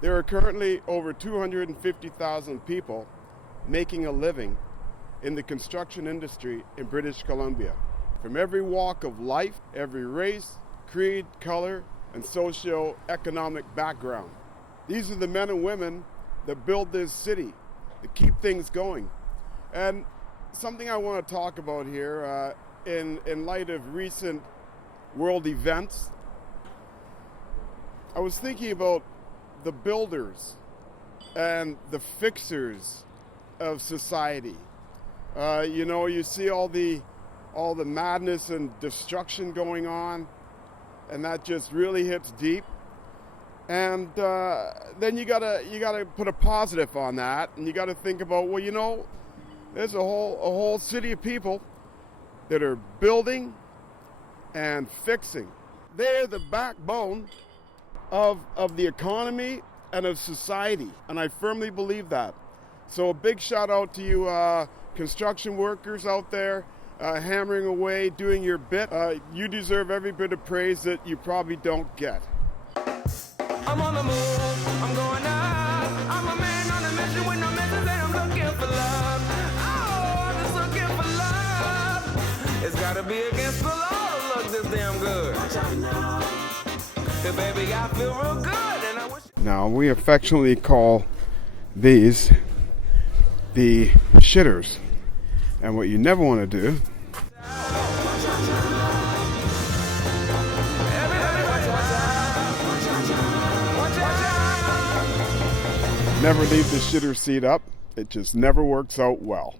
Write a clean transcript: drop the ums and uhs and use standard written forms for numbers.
There are currently over 250,000 people making a living in the construction industry in British Columbia. From every walk of life, every race, creed, color, and socio-economic background. These are the men and women that build this city, that keep things going. And something I want to talk about here in light of recent world events, I was thinking about the builders and the fixers of society. You see all the madness and destruction going on, and that just really hits deep. And then you gotta put a positive on that, and you gotta think about, there's a whole city of people that are building and fixing. They're the backbone of the economy and of society, and I firmly believe that. So a big shout out to you construction workers out there, hammering away, doing your bit. You deserve every bit of praise that you probably don't get. I'm on the move, I'm going up. I'm a man on a mission with no missions, and I'm looking for love. Oh, I'm just looking for love. It's gotta be against the law to look this damn good. Hey, baby, I feel real good, and I wish. Now, we affectionately call these the shitters. And what you never want to do never leave the shitter seat up. It just never works out well.